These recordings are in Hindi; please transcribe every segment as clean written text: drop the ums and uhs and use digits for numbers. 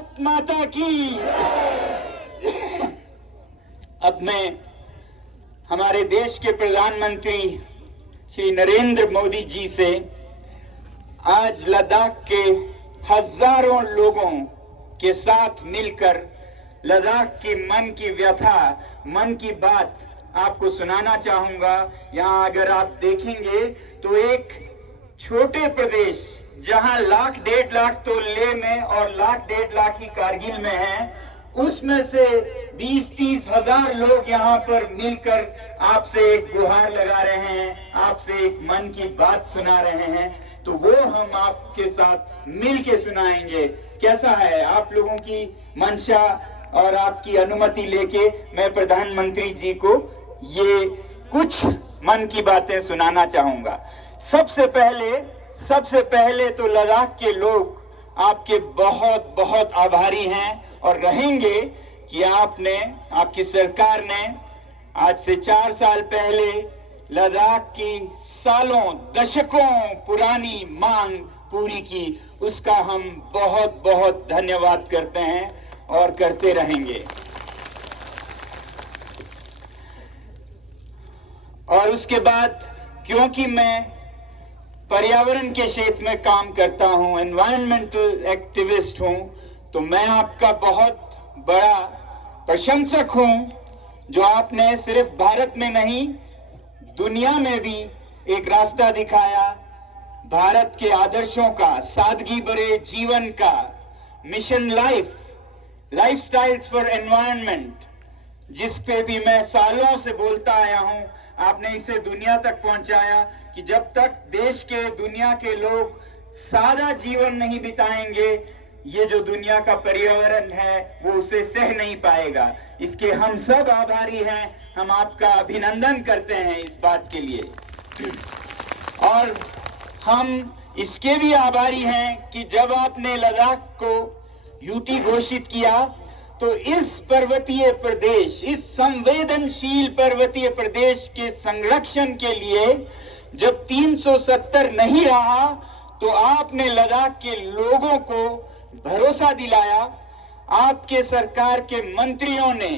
भारत माता की। अब मैं हमारे देश के प्रधानमंत्री श्री नरेंद्र मोदी जी से आज लद्दाख के हजारों लोगों के साथ मिलकर लद्दाख की मन की व्यथा, मन की बात आपको सुनाना चाहूंगा। यहाँ अगर आप देखेंगे तो एक छोटे प्रदेश जहां लाख 1.5 लाख तो लेह में और लाख 1.5 लाख ही कारगिल में हैं, उसमें से 20-30 हजार लोग यहाँ पर मिलकर आपसे एक गुहार लगा रहे हैं, आपसे एक मन की बात सुना रहे हैं। तो वो हम आपके साथ मिल के सुनाएंगे। कैसा है? आप लोगों की मंशा और आपकी अनुमति लेके मैं प्रधानमंत्री जी को ये कुछ मन की बातें सुनाना चाहूंगा। सबसे पहले तो लद्दाख के लोग आपके बहुत बहुत आभारी हैं और रहेंगे कि आपकी सरकार ने आज से 4 साल पहले लद्दाख की सालों दशकों पुरानी मांग पूरी की। उसका हम बहुत बहुत धन्यवाद करते हैं और करते रहेंगे। और उसके बाद क्योंकि मैं पर्यावरण के क्षेत्र में काम करता हूं, एनवायरमेंटल एक्टिविस्ट हूं, तो मैं आपका बहुत बड़ा प्रशंसक हूं जो आपने सिर्फ भारत में नहीं दुनिया में भी एक रास्ता दिखाया भारत के आदर्शों का, सादगी भरे जीवन का, मिशन लाइफस्टाइल्स फॉर एनवायरनमेंट, जिस पे भी मैं सालों से बोलता आया हूं। आपने इसे दुनिया तक पहुंचाया कि जब तक देश के, दुनिया के लोग सादा जीवन नहीं बिताएंगे, ये जो दुनिया का पर्यावरण है वो उसे सह नहीं पाएगा। इसके हम सब आभारी हैं। हम आपका अभिनंदन करते हैं इस बात के लिए। और हम इसके भी आभारी हैं कि जब आपने लद्दाख को यूटी घोषित किया तो इस पर्वतीय प्रदेश, इस संवेदनशील पर्वतीय प्रदेश के संरक्षण के लिए जब 370 नहीं रहा तो आपने लद्दाख के लोगों को भरोसा दिलाया। आपके सरकार के मंत्रियों ने,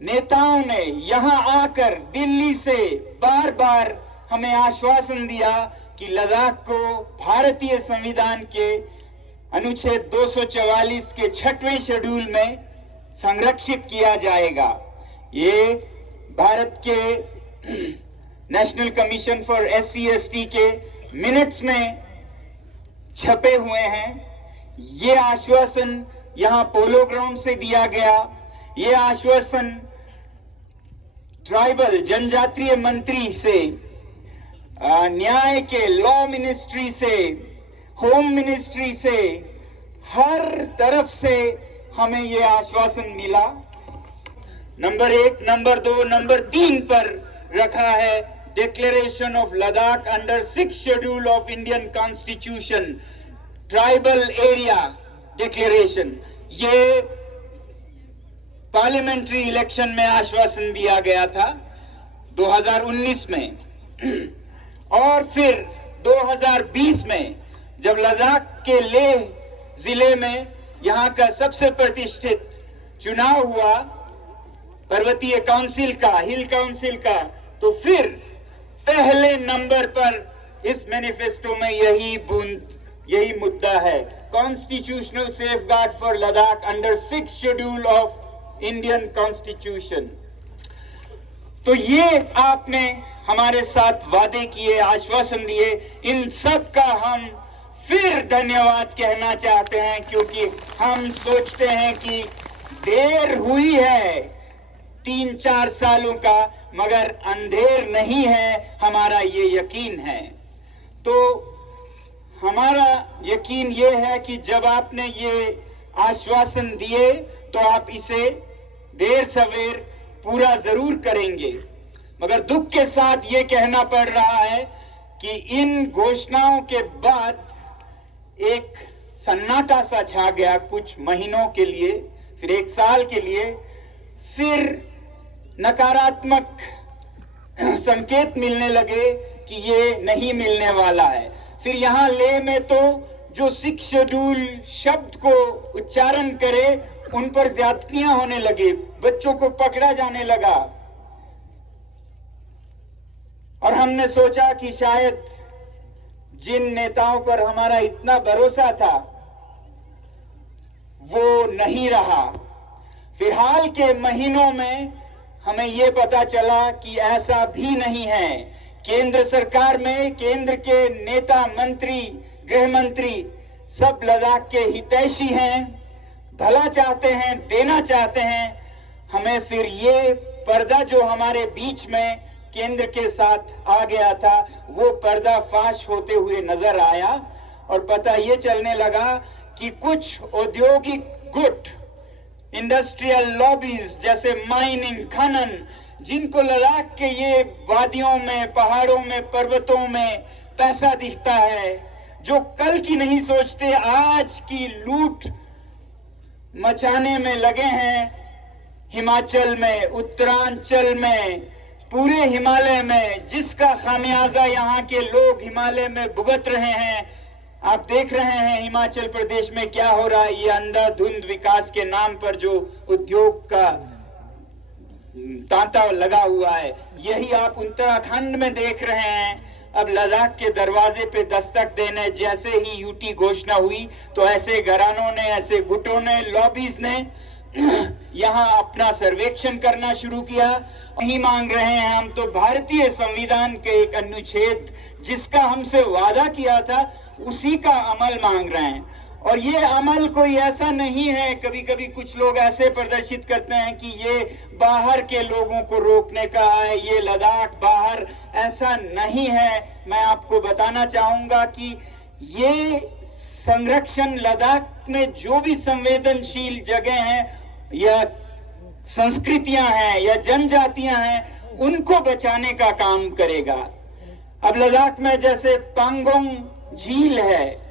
नेताओं ने यहां आकर दिल्ली से बार बार हमें आश्वासन दिया कि लद्दाख को भारतीय संविधान के अनुच्छेद 244 के 6वें शेड्यूल में संरक्षित किया जाएगा। ये भारत के नेशनल कमीशन फॉर SC/ST के मिनट्स में छपे हुए हैं। ये आश्वासन यहां पोलो ग्राउंड से दिया गया। ये आश्वासन ट्राइबल जनजातीय मंत्री से, न्याय के लॉ मिनिस्ट्री से, होम मिनिस्ट्री से, हर तरफ से हमें ये आश्वासन मिला। नंबर 1, नंबर 2, नंबर 3 पर रखा है declaration of Ladakh under 6th schedule of Indian constitution, tribal area declaration. ये पार्लियामेंट्री इलेक्शन में आश्वासन दिया गया था 2019 में। और फिर 2020 में जब लद्दाख के लेह जिले में यहां का सबसे प्रतिष्ठित चुनाव हुआ पर्वतीय काउंसिल का, हिल काउंसिल का, तो फिर पहले नंबर पर इस मैनिफेस्टो में यही मुद्दा है, constitutional safeguard for Ladakh under 6th schedule of Indian constitution. तो ये आपने हमारे साथ वादे किए, आश्वासन दिए, इन सब का हम फिर धन्यवाद कहना चाहते हैं, क्योंकि हम सोचते हैं कि देर हुई है 3-4 सालों का, मगर अंधेर नहीं है, हमारा ये यकीन है। तो हमारा यकीन ये है कि जब आपने ये आश्वासन दिए तो आप इसे देर सवेर पूरा जरूर करेंगे। मगर दुख के साथ ये कहना पड़ रहा है कि इन घोषणाओं के बाद एक सन्नाटा सा छा गया कुछ महीनों के लिए, फिर 1 साल के लिए, फिर नकारात्मक संकेत मिलने लगे कि ये नहीं मिलने वाला है। फिर यहाँ लेह में तो जो 6 शेड्यूल शब्द को उच्चारण करे उन पर ज्यादतियां होने लगे, बच्चों को पकड़ा जाने लगा। और हमने सोचा कि शायद जिन नेताओं पर हमारा इतना भरोसा था वो नहीं रहा। फिलहाल के महीनों में हमें ये पता चला कि ऐसा भी नहीं है। केंद्र सरकार में केंद्र के नेता, मंत्री, गृह मंत्री सब लद्दाख के हितैषी हैं, भला चाहते हैं, देना चाहते हैं। हमें फिर ये पर्दा जो हमारे बीच में केंद्र के साथ आ गया था वो पर्दा फाश होते हुए नजर आया और पता ये चलने लगा कि कुछ औद्योगिक गुट, इंडस्ट्रियल लॉबीज जैसे माइनिंग, खनन, जिनको लद्दाख के ये वादियों में, पहाड़ों में, पर्वतों में पैसा दिखता है, जो कल की नहीं सोचते, आज की लूट मचाने में लगे हैं। हिमाचल में, उत्तरांचल में, पूरे हिमालय में, जिसका खामियाजा यहाँ के लोग हिमालय में भुगत रहे हैं। आप देख रहे हैं हिमाचल प्रदेश में क्या हो रहा है। ये अंधाधुंध विकास के नाम पर जो उद्योग का तांता लगा हुआ है, यही आप उत्तराखंड में देख रहे हैं। अब लद्दाख के दरवाजे पे दस्तक देने जैसे ही यूटी घोषणा हुई तो ऐसे घरानों ने, ऐसे गुटों ने, लॉबीज ने यहाँ अपना सर्वेक्षण करना शुरू किया। नहीं मांग रहे हैं हम तो भारतीय संविधान के एक अनुच्छेद जिसका हमसे वादा किया था उसी का अमल मांग रहे हैं। और ये अमल कोई ऐसा नहीं है, कभी कभी कुछ लोग ऐसे प्रदर्शित करते हैं कि ये बाहर के लोगों को रोकने का है, ये लद्दाख बाहर, ऐसा नहीं है। मैं आपको बताना चाहूंगा कि ये संरक्षण लद्दाख में जो भी संवेदनशील जगह हैं या संस्कृतियां हैं या जनजातियां हैं उनको बचाने का काम करेगा। अब लद्दाख में जैसे पांगोंग झील है,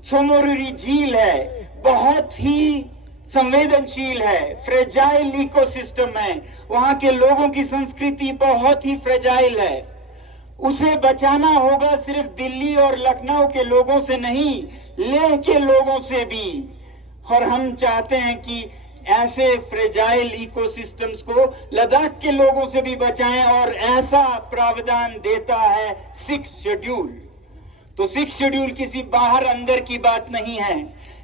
छोमोरुरी झील है, बहुत ही संवेदनशील है, फ्रेजाइल इकोसिस्टम है, वहां के लोगों की संस्कृति बहुत ही फ्रेजाइल है। उसे बचाना होगा सिर्फ दिल्ली और लखनऊ के लोगों से नहीं, लेह के लोगों से भी। और हम चाहते हैं कि ऐसे फ्रेजाइल इकोसिस्टम्स को लद्दाख के लोगों से भी बचाएं और ऐसा प्रावधान देता है 6 शेड्यूल। तो 6 शेड्यूल किसी बाहर अंदर की बात नहीं है।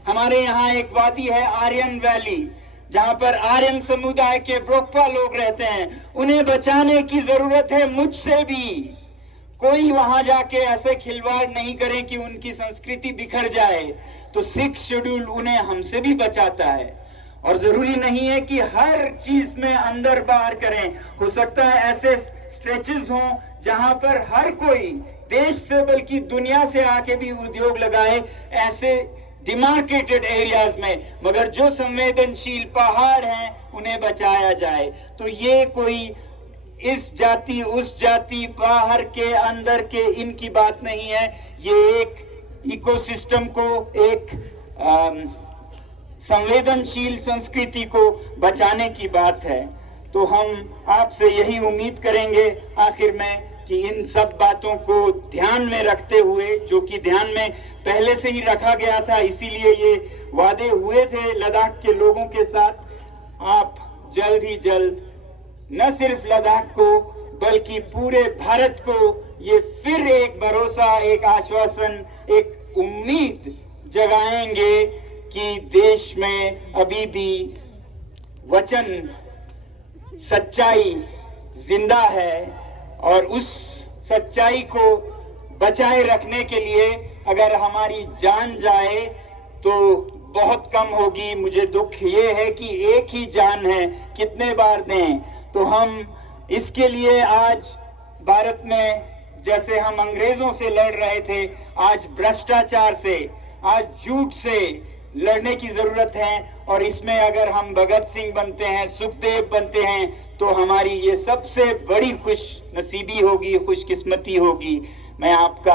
हमारे यहाँ एक वादी है आर्यन वैली, जहां पर आर्यन समुदाय के ब्रोकपा लोग रहते हैं। उन्हें बचाने की जरूरत है मुझसे भी। कोई वहां जाके ऐसे खिलवाड़ नहीं करे कि उनकी संस्कृति बिखर जाए। तो 6 शेड्यूल उन्हें हमसे भी बचाता है। और जरूरी नहीं है कि हर चीज में अंदर बाहर करें। हो सकता है ऐसे स्ट्रेचेस हों जहां पर हर कोई देश से बल्कि दुनिया से आके भी उद्योग लगाए, ऐसे डिमार्केटेड एरियाज में। मगर जो संवेदनशील पहाड़ हैं उन्हें बचाया जाए। तो ये कोई इस जाति उस जाति, बाहर के अंदर के, इनकी बात नहीं है। ये एक इकोसिस्टम को, एक संवेदनशील संस्कृति को बचाने की बात है। तो हम आपसे यही उम्मीद करेंगे आखिर में कि इन सब बातों को ध्यान में रखते हुए, जो कि ध्यान में पहले से ही रखा गया था, इसीलिए ये वादे हुए थे लद्दाख के लोगों के साथ, आप जल्द ही जल्द न सिर्फ लद्दाख को बल्कि पूरे भारत को ये फिर एक भरोसा, एक आश्वासन, एक उम्मीद जगाएंगे कि देश में अभी भी वचन, सच्चाई जिंदा है। और उस सच्चाई को बचाए रखने के लिए अगर हमारी जान जाए तो बहुत कम होगी। मुझे दुख ये है कि एक ही जान है, कितने बार दें। तो हम इसके लिए आज भारत में जैसे हम अंग्रेजों से लड़ रहे थे, आज भ्रष्टाचार से, आज झूठ से लड़ने की जरूरत है। और इसमें अगर हम भगत सिंह बनते हैं, सुखदेव बनते हैं, तो हमारी ये सबसे बड़ी खुश नसीबी होगी, खुशकिस्मती होगी। मैं आपका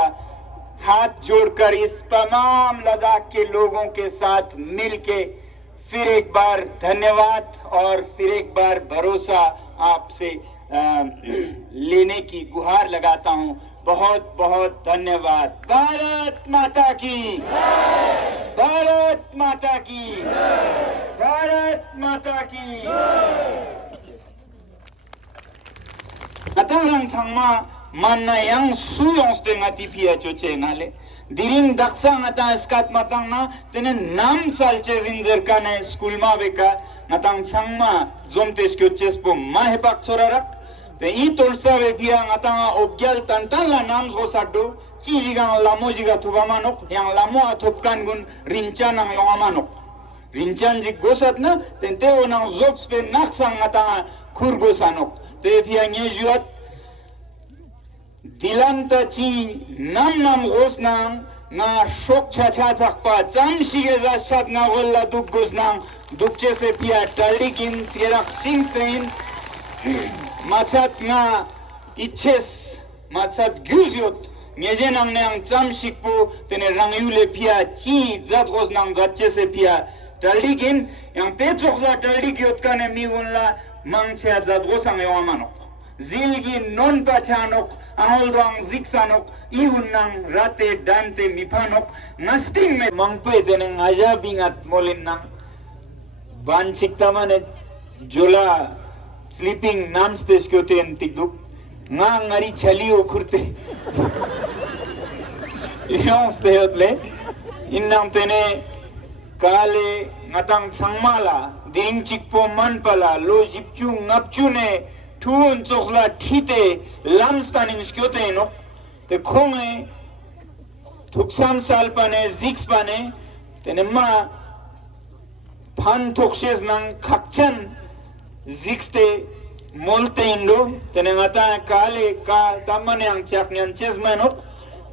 हाथ जोड़कर इस तमाम लद्दाख के लोगों के साथ मिलके फिर एक बार धन्यवाद और फिर एक बार भरोसा आपसे लेने की गुहार लगाता हूं। बहुत बहुत धन्यवाद। भारत माता की, भारत माता की, भारत माता की। Katang sangma manna yang suyong ste ngati pia choche ngale diring daksa ngata skat matang na tene nam salche zinzer kane school ma beka ngatang sangma zomte skyoches po mahepak chorarak te I tolsa be pia ngatanga objal tantan la nam so saddo chijigang lamojiga thubamanok yang lamo athopkan gun rincanang yomanok rincan jik gosat na tente onang zops pe naksang ngatanga khurgosanok te pia nyejuat dilanta chi nam gosnang na shok cha sakpa chamshige zashat na golla duk gosnang dukche se pia talikin sirak singstein machat nga iches machat gyuzyot ngejenang nang chamshikpo tene rangyule pia chi zat gosnang zatche se pia talikin yang te chokla talikyot kane migunla mangcha zat gosang yomanok zilgi non pachanok aholdang ziksanok ihunang rate dante mipanok nasting me mangpe teneng aja bingat molinang banchik tamane jola sleeping namstes kyoten tikduk nga ngari chali okurte yong steotle innang tene kale ngatang sangmala ding chikpo manpala lo jipchu ngapchune Tun chokla thite lamstaning skyote no te khonge thuksam sal pane ziks pane tene ma phan thokshes nang khakchan zikste molte indo tene ngata kale ka tamane ang chaknyan chesmano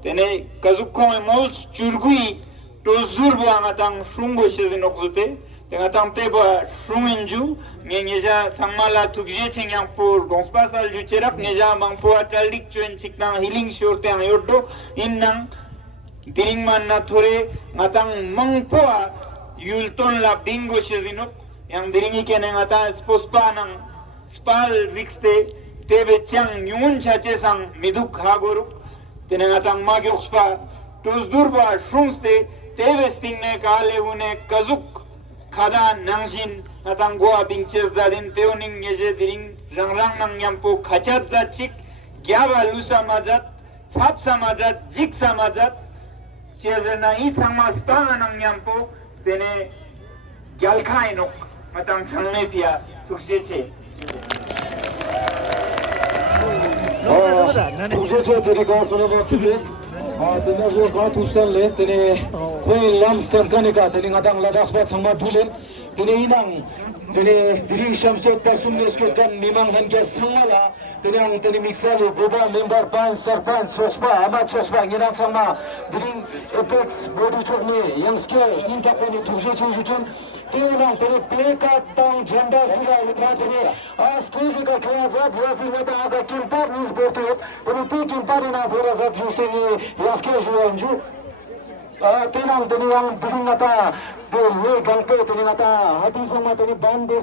tene kazukko mol churgui tozur bo angatang shungo shezinok zute tenga tamte ba shunginju ngeja sangmala tukje chengyang por gongspasal jucherak ngeja mangpo atalik chuen chiknang healing shorte ang yoddo innang diringman na thore ngatang mangpo yulton la bingo shezinok yang diringi kene ngata spospa nang spal zikste tebe chang nyun chache sang miduk hagoruk tene ngatang magyokspa tozdurba shunste tebe stingne kale une kazuk kada nangshin natang goa bingches zadin teoning ngeje diring rangrang nang nyampo khachat zatchik gyaba lusa majat sap samajat jik samajat chezena I changma spanga nang nyampo tene gyalkhai nok matang changme pia tukseche tukseche tene ka sonaba chule tene zo ka tusan le tene koi lamstan kanika tene ngatang ladaspa changma dhulen tene inang tene diring shamstot pasum nesketan mimang hanke sangmala tene ang tene mixalo goba member pan sarpan sospa ama chospa nginang sangma diring apex body chokne yangske inta kone tukje chuchun tene tene pleka tang janda sila ina tene astri ka kaya za bwafi meta aga kimpar nis borte tene ti kimpar ina bora za juste ni yangske juanju tenang teni yang diring ngata de le gangpe teni ngata hati sama teni ban de